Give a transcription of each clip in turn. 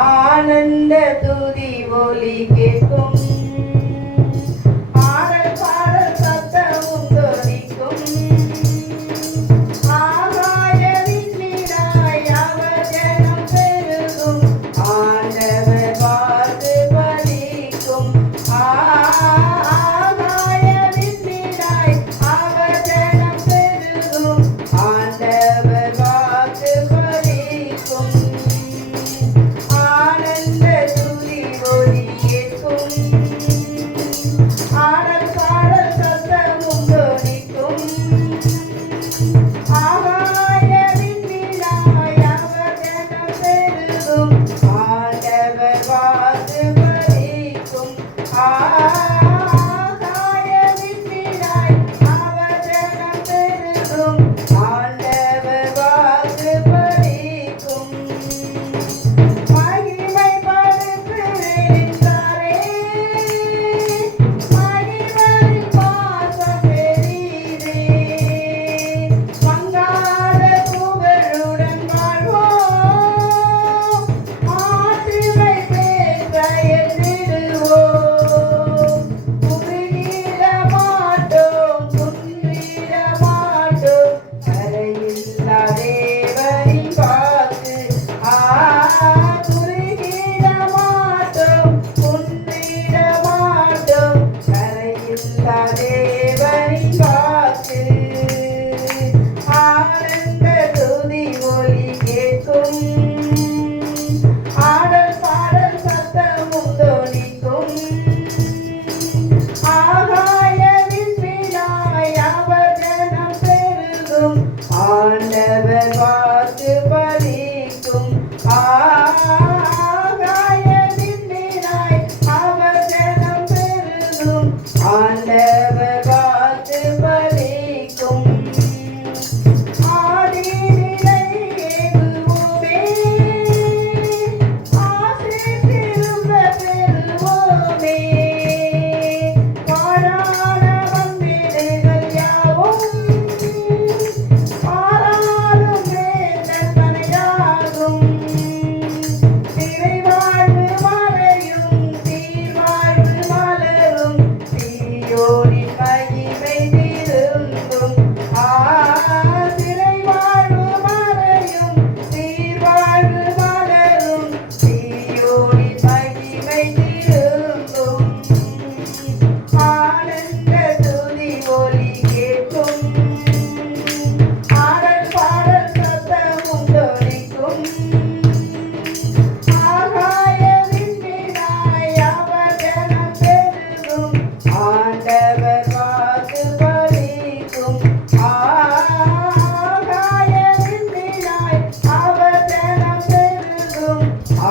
ஆனந்த துதி ஒலி கேட்கும். ஆடல் பாடல் சத்தமும் தொனிக்கும். ஆகாயவின் நீராய் அவர் ஜனம் பெருகும். ஆண்டவர் வாக்கு பலிக்கும். ஆகாயவின் நீராய் அவர் ஜனம் பெருகும். ஆண்டவர் வாக்கு பலிக்கும். ஆனந்த துதி ஒலி கேட்கும். ஆடல் பாடல் சத்தமும் தொனிக்கும். ஆகாயவின் நீராய் அவர் ஜனம் பெருகும். ஆண்டவர் வாக்கு பலிக்கும். ஆகாயவின் நீராய் அவர் ஜனம் பெருகும். ஆண்டவர் வாக்கு பலிக்கும். மகிமைப்படுத்துவேன்றாரே, மகிமையின் பாசம் பெரிதே. மங்காத புகழுடன் வாழ்வோம். மாட்சிமை பேச எண்ணிடுவோம். குறுகிட மாட்டோம், குன்றிட மாட்டோம். கரையில்லா தேவனின் வாக்கு. குறுகிட மாட்டோம், குன்றிட மாட்டோம். கரையில்லா தேவனின் வாக்கு. ஆனந்த துதி ஒலி கேட்கும். ஆடல் பாடல் சத்தமும் தொனிக்கும். ஆகாயவின் வீணாய் அவர் ஜனம் பெருகும். ஆண்டவர் வாக்கு பலிக்கும். ஆகாயவின் வீணாய் அவர் ஜனம் பெருகும். ஆண்டவர் வாக்கு பலிக்கும். ஆதிநிலை ஏகுவோமே, ஆசீர்வாத பெறுவோமே. பாழான வந்திடுகள் யாவும் பாராளும் வேதனையாகும். சிறைவாழ்வு மறையும், சீர்வாழ்வு மலரும். சீயோனின் மகிமை திரும்பும். சிறைவாழ்வு மறையும், சீர்வாழ்வு மலரும். சீயோனின் மகிமை திரும்பும். ஆனந்த துதி ஒலி கேட்கும். ஆடல் பாடல் சத்தமும் தொனிக்கும். ஆகாயவின் வீணாய் அவர் ஜனம் பெருகும். ஆண்டவர் வாக்கு பலிக்கும். ஆகாயவின் வீணாய் அவர் ஜனம் பெருகும்.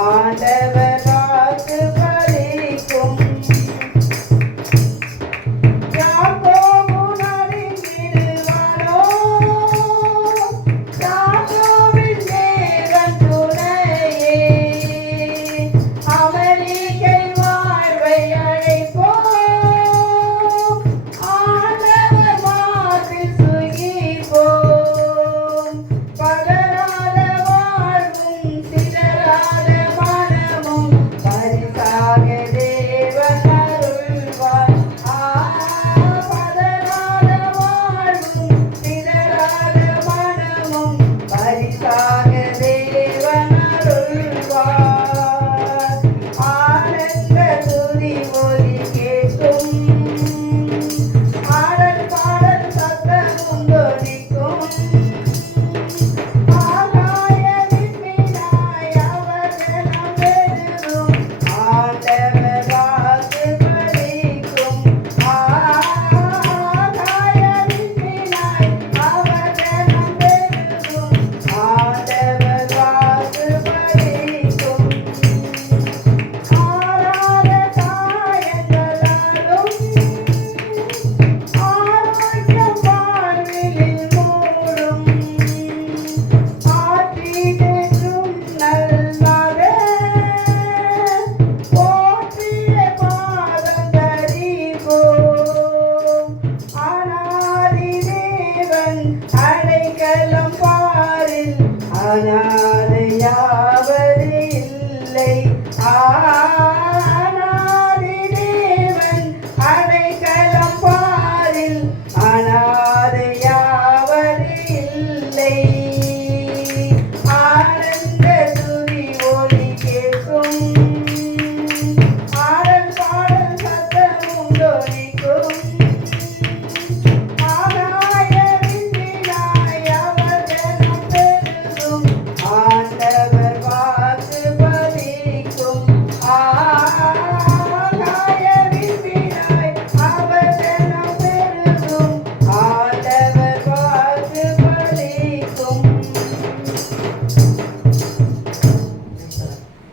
ஆண்டவர் வாக்கு பலிக்கும். யாக்கோபு நடுங்கிடுவானோ, யாக்கோபின் தேவன் துணையே. அமெரிக்கை வாழ்வை அழைப்போம். ஆண்டவர் வாக்கில் சுகிப்போம். பதறாத வாழ்வும் சிதறாத மனமும் பரிசாக தேவன் அருள்வார். பதறாத வாழ்வும் சிதறாத மனமும் பரிசாக தேவன் அருள்வார். ஆனந்த துதி ஒலி கேட்கும். ஆடல் பாடல் சத்தமும் தொனிக்கும். ஆகாயவின் வீணாய் அவர் ஜனம் பெருகும். ஆண்டவர் வாக்கு பலிக்கும். ஆகாயவின் வீணாய் அவர் ஜனம் பெருகும். ஆண்டவர் வாக்கு பலிக்கும். ஆறாத காயங்களாலும் ஆரோக்கியம் வாழ்விலில் மூடும். ஆற்றி தேற்றும் நல்லாக போற்றிய பாதம் தரிப்போம். அநாதி தேவன் அடைக்கலம் பாரில் அநாதையாவது இல்லை. ஆ